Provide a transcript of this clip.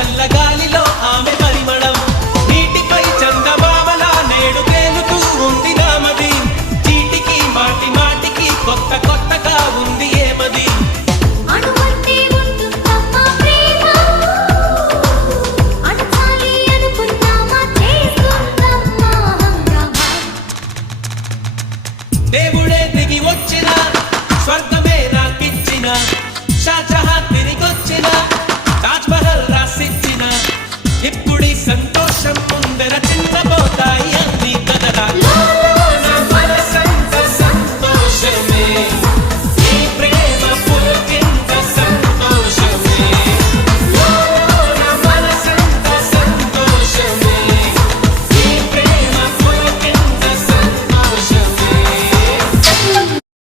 చల్లగాలిలో ఆమె పరిమళం నీటిపై చందమామలా నేడు తేలుతూ ఉంది నామది చీటికి మాటి మాటికి కొత్త కొత్తగా ఉంది